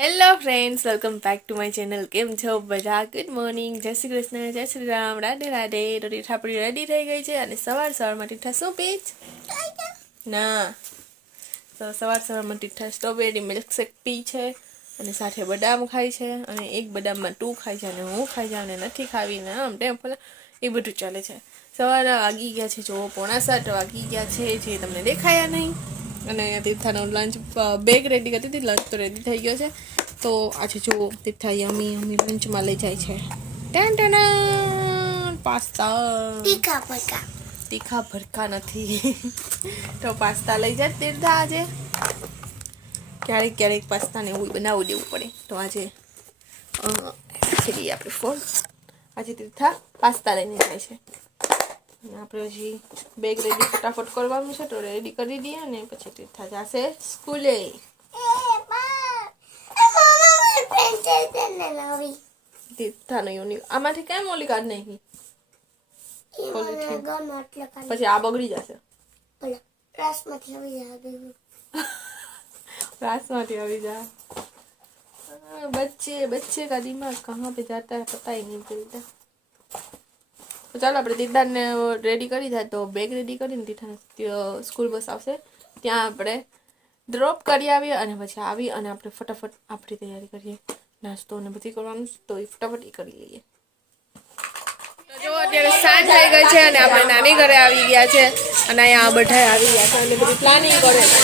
Hello friends, welcome back to my channel. કેમ છો બધા? ગુડ મોર્નિંગ, જય શ્રી કૃષ્ણ, જય શ્રી રામ, રાધે રાધે. તો ટીઠા આપણી રેડી થઈ ગઈ છે અને સવારમાં ટીઠા શું પીચ ના તો સવારમાં ટીઠા સ્ટ્રોબેરી મિલ્કશેક પી છે અને સાથે બદામ ખાય છે અને એક બદામમાં તું ખાય છે અને હું ખાઈ જાઉં ને નથી ખાવી ને આમ તેમ ફલા એ બધું ચાલે છે. સવારના વાગી ગયા છે, જો 6:45 વાગી ગયા છે, જે તમને દેખાયા નહીં. અને તીર્થાનો લંચ બેગ રેડી કરતી હતી, લંચ તો રેડી થઈ ગયો છે. તો આજે જો તીર્થા યમી લંચમાં લઈ જાય છે પાસ્તા. તીખા ભરકા નથી તો પાસ્તા લઈ જાય તીર્થા આજે. ક્યારેક ક્યારેક પાસ્તાને એવું બનાવી દેવું પડે. તો આજે આપણે ફોન આજે તીર્થા પાસ્તા લઈને જાય છે અને આપણે હજી બેગ રેડી ફટાફટ કરવાનું છે, તો રેડી કરી દઈએ અને પછી તીર્થા જશે સ્કૂલે. તીર્થાનો યુનિક આમાંથી કેમ ઓલી કાઢ નાખી? પછી આ બગડી જશે. રાસમાંથી આવી જા. बच्चे का दिमाग कहाँ पे जाता है पता ही नहीं चलता. तो ચાલો આપણે તીર્થાને રેડી કરી જાય તો બેગ રેડી કરીને તીર્થાને સ્કૂલ બસ આવશે ત્યાં આપણે ડ્રોપ કરી આવીએ અને પછી આવી અને આપણે ફટાફટ આપણી તૈયારી કરીએ, નાસ્તો અને બધી કરવાનું તો એ ફટાફટ કરી લઈએ. જો અત્યારે સાંજ થઈ ગઈ છે અને આપણે નાની ઘરે આવી ગયા છે અને અહીંયા બધા આવી ગયા છે અને બધી પ્લાનિંગ કરે છે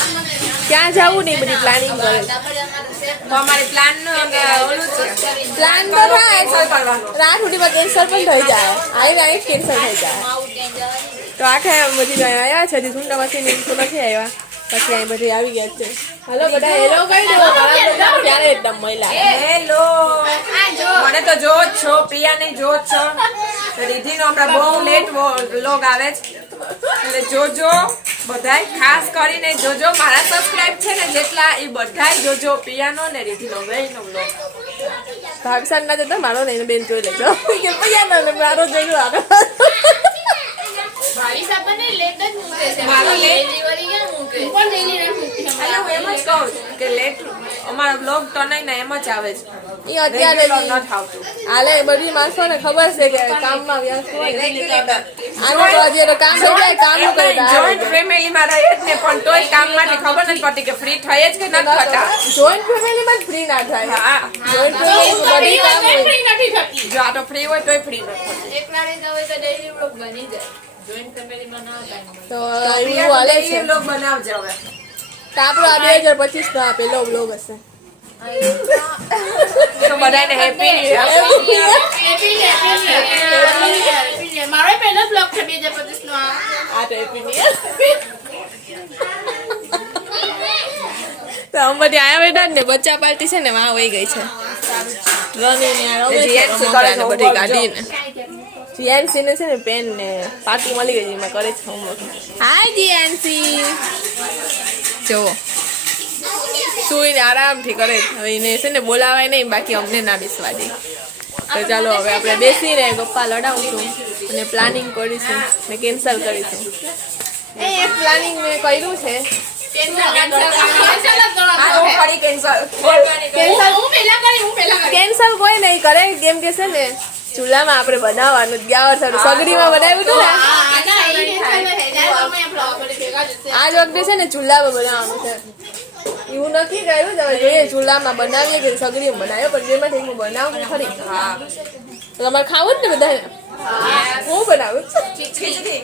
ક્યાં જવું નહીં, બધી પ્લાનિંગ કરે છે. તો અમારે પ્લાન તો થાય રાત સુધીમાં કેન્સલ પણ થઈ જાય, આવી કેન્સલ થઈ જાય. તો આખે બધી આવ્યા છે, હજી સુંદા પછી નથી આવ્યા, પછી અહીં બધી આવી ગયા છે. હાલો બધા હેલો કહી દો, ત્યારે એકદમ મહિલા હેલો. મને તો જો જ છો, પ્રિયાને જો જ છો. રીધિનો હમણાં બહુ લેટ વ્લોગ આવે છે એટલે જોજો બધાય, ખાસ કરીને જોજો મારા સબસ્ક્રાઇબ છે ને જેટલા એ બધાય જોજો પ્રિયાનો ને રીધિનો બેયનો વ્લોગ. ભાગસાન ના જતો મારો નહીં, બેન જોઈ લેજો કે પ્રિયાનો ને મારો જોજો. આનો ભાઈ સાબને લેટ જ મૂકે છે, મારો લેટ ડિલિવરી કેમ મૂકે પણ ડેલી ના મૂકે. એટલે હું એમ જ કહું કે લેટ અમારો વ્લોગ તો નહીં ને એમ જ આવે છે. ઈ અત્યારે ન થાવતું હાલે બધી માણસોને ખબર છે કે કામમાં વ્યસ્ત હોય. આનો તો હજી તો કામ થઈ જાય, કામ નું કરતા જોઈન્ટ ફેમિલીમાં રહે જ ને પણ તોય કામ માટે ખબર નથી પડતી કે ફ્રી થાય જ કે નથી થતા. જોઈન્ટ ફેમિલીમાં ફ્રી ના થાય. હા, જોઈન્ટ ફેમિલીમાં બધી કામ ફ્રી નથી થતી. જો આ તો ફ્રી હોય તોય ફ્રી નથી થતી. એકલા ને હોય તો ડેઈલી વ્લોગ બની જાય. જોઈન્ટ ફેમિલીમાં ના થાય તો એવું હાલે છે. વ્લોગ બનાવજો હવે. તો આપણો આ 2025 નો આ પહેલો વ્લોગ હશે. તો બધાને હેપી મારો પહેલો બ્લોગ છે 2025 નો. આ તો હેપી ન્યુ યર. તો અમે બધી આયા બેઠા ને બચ્ચા પાર્ટી છે ને વાં વહી ગઈ છે. બધી ગાડીને જીએનસી ને છે ને પેન ને પાર્ટી મળી ગઈ, એમાં કરે છે હોમવર્ક. હાય જીએનસી, જો સુઈને આરામથી કરે. હવે એને છે ને બોલાવાય નહીં, બાકી અમને ના બેસવા દે. તો ચાલો હવે આપણે બેસીને ગપ્પા લડાવશું અને પ્લાનિંગ કરીશું ને કેન્સલ કરીશું. એક પ્લાનિંગ મેં કર્યું છે કેન્સલ કોઈ નહીં કરે, કેમ કે છે ને ચૂલામાં આપણે બનાવવાનું ગયા વર્ષે સગડીમાં બનાવ્યું હતું ને, આ જ વખતે છે ને ચૂલામાં બનાવવાનું છે. એવું નક્કી કર્યું તમે જોઈએ ચૂલામાં બનાવીએ કે સગડીમાં બનાવ્યો, પણ જેમાંથી હું બનાવું ખરી. તો તમારે ખાવું જ ને બધાને? હું બનાવું ખીચડી,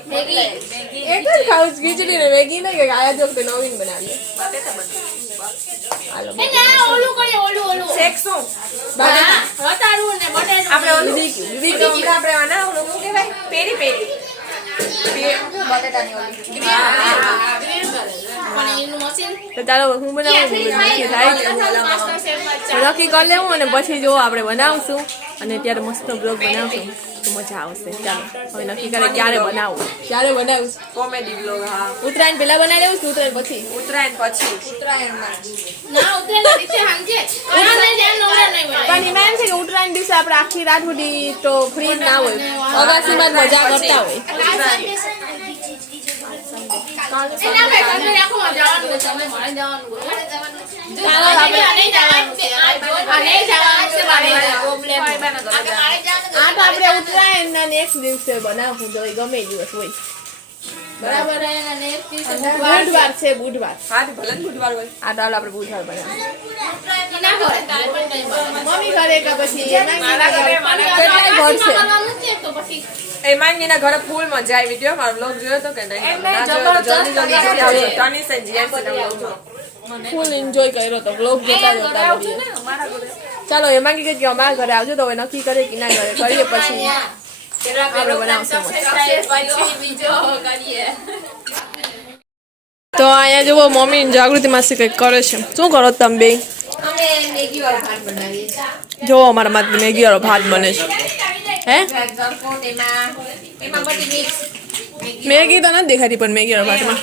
એક જ ખાવું ખીચડી ને મેગી ને કે આયા જ વખતે નવીન બનાવીએ. તો ચાલો હું બનાવું, નક્કી કરી લેવું અને પછી જો આપણે બનાવશું અને ત્યારે મસ્ત બ્લોગ બનાવશું તો મજા આવશે. ચાલો હવે નક્કી કરે ક્યારે બનાવું, ક્યારે બનાવું કોમેડી બ્લોગ. હા, ઉત્તરાયણ પહેલા બનાવી દેવું, ઉત્તરાયણ પછી. ઉત્તરાયણ પણ એમાં એમ છે કે ઉત્તરાયણ દિવસે આપણે આખી રાત સુધી તો ફ્રી ના હોય, અગાસીમાં મજા કરતા હોય. જવાનું એના નેક્સ્ટ દિવસે બનાવું તો ગમે દિવસ હોય બરાબર. બુધવાર છે બુધવાર. હા તો ભલે બુધવાર હોય. આ તો આપણે બુધવાર બનાવીએ. મમ્મી ઘરે કે પછી એમાંગીના ઘરે ફૂલ મજા આવી ગયો. મારો બ્લોગ જોયો તો કે નહીં? ફૂલ એન્જોય કર્યો તો બ્લોગ જોતા જોતા. ચાલો એમાંગી કે અમારા ઘરે આવજો તો હવે નક્કી કરે કે ના ઘરે કરીએ પછી આપણે બનાવશું. તો અહીંયા જુઓ મમ્મી જાગૃતિ માસી કંઈક કરે છે. શું કરો તમે બે? જો અમારા માં મેગી વાળો ભાત બને છે. હે મેગી તો નથી દેખાતી પણ મેગી વાળો ભાતમાં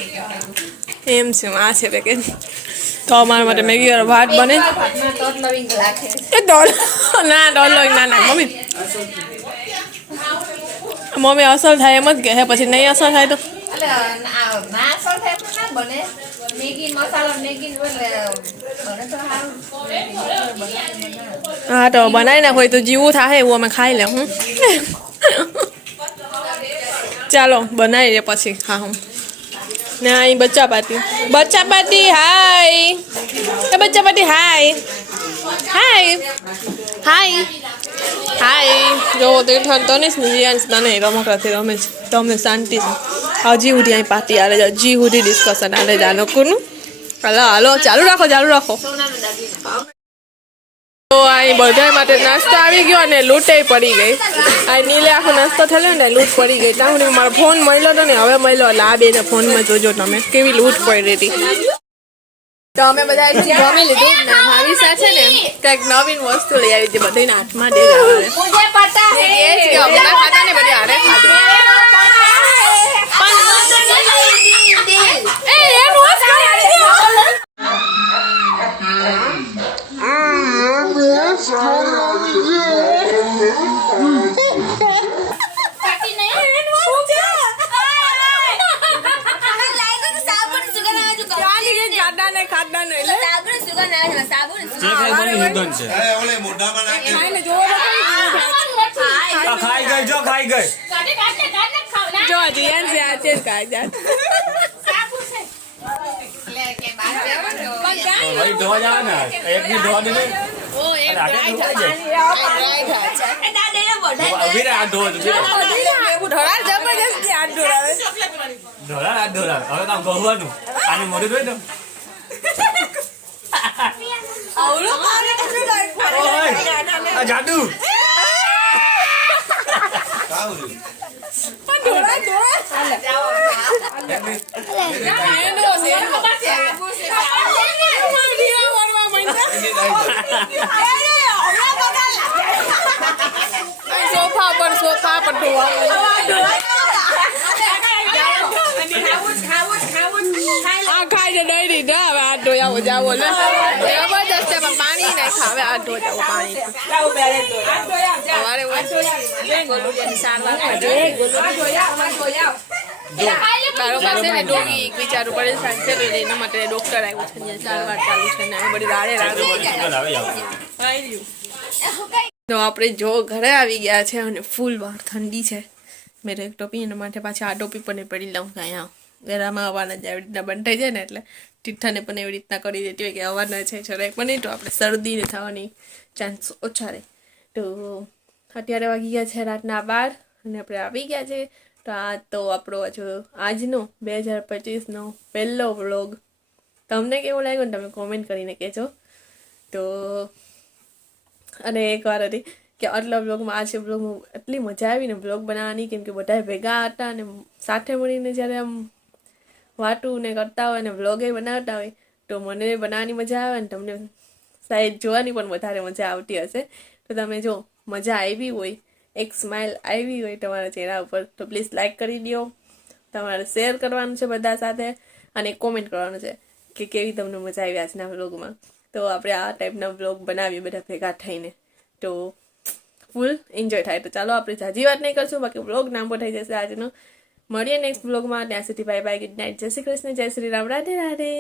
એમ છે. આ છે પેકેજ. તો અમારા માટે મેગી વાળો ભાત બને. એ ડોલ ના મમ્મી મમ્મી અસર થાય એમ જ કે પછી નહીં અસર થાય તો હા તો બનાવી નાખો તો જીવું થાય એવું અમે ખાઈ લે. હું ચાલો બનાવી લે પછી હા હું ને અહીં બચ્ચા પાટી હાય બચ્ચા પાટી હાય જો તને તને રમકડાથી રમે છે તો અમને શાંતિ છે. હજી સુધી અહીં પાર્ટી હાલે છે. હજી સુધી ડિસ્કશન હાલે છે આ લોકોનું. હાલો ચાલુ રાખો. તો અહીં બધા માટે નાસ્તો આવી ગયો અને લૂંટે પડી ગઈ. આ નીલે આખો નાસ્તો થયો ને લૂંટ પડી ગઈ. ત્યાં સુધી મારો ફોન મળ્યો હતો ને હવે મળ્યો. એટલે આ બેને ફોનમાં જોજો તમે કેવી લૂંટ પડી હતી. તો અમે બધા જમી લીધું ને મારી સાથે ને કંઈક નવીન વસ્તુ લઈ આવી હતી. બધાને હાથમાં દે ખાતા ને બધી હારે ખાધું. જાદુ સોફા પર ખાઈ દઈ દીધા. હવે હાથ ધોયા જાવો ને જબરજસ્ત પાણી નહીં ખાવે. હાથ ધો જાવ પાણી પાસે ને ડોગી વિચારવું પડે સાંજે એના માટે ડોક્ટર આવ્યું છે સારવાર ચાલુ છે ને બધી રાડે તો આપણે જો ઘરે આવી ગયા છે અને ફૂલ બહાર ઠંડી છે. મેરે એક ટોપી એના માટે પાછી આ ટોપી પણ પડી લઉં અહીંયા વેરામાં હવાના જ એવી રીતના બંધ થઈ જાય ને એટલે ટીઠાને પણ એવી રીતના કરી દેતી હોય કે હવાના છે જરાય પણ નહીં તો આપણે શરદીને થવાની ચાન્સ ઓછા રહે. તો અત્યારે વાગી ગયા છે રાતના 12 અને આપણે આવી ગયા છે. તો આ તો આપણો આજનો 2025નો પહેલો વ્લોગ. તમને કેવો લાગ્યો ને તમે કોમેન્ટ કરીને કહેજો. તો અને એક વાર હતી કે આટલા બ્લોગમાં આ છે બ્લોગમાં એટલી મજા આવી ને બ્લોગ બનાવવાની કેમ કે બધા ભેગા હતા અને સાથે મળીને જ્યારે આમ વાતું ને કરતા હોય ને બ્લોગે બનાવતા હોય તો મને બનાવવાની મજા આવે ને તમને શાયદ જોવાની પણ વધારે મજા આવતી હશે. તો તમે જો મજા આવી હોય એક સ્માઇલ આવી હોય તમારા ચહેરા ઉપર તો પ્લીઝ લાઇક કરી દો. તમારે શેર કરવાનું છે બધા સાથે અને કોમેન્ટ કરવાનું છે કે કેવી તમને મજા આવી આજના વ્લોગમાં. તો આપણે આ ટાઈપના વ્લોગ બનાવીએ બધા ભેગા થઈને તો ફૂલ એન્જોય થાય. તો ચાલો આપણે જાજી વાત નહીં કરશું બાકી વ્લોગ લાંબો થઈ જશે આજનો. મળીએ નેક્સ્ટ વ્લોગમાં. ત્યાં સુધી બાય બાય, ગુડ નાઇટ, જય શ્રી કૃષ્ણ, જય શ્રી રામ, રાધે રાધે.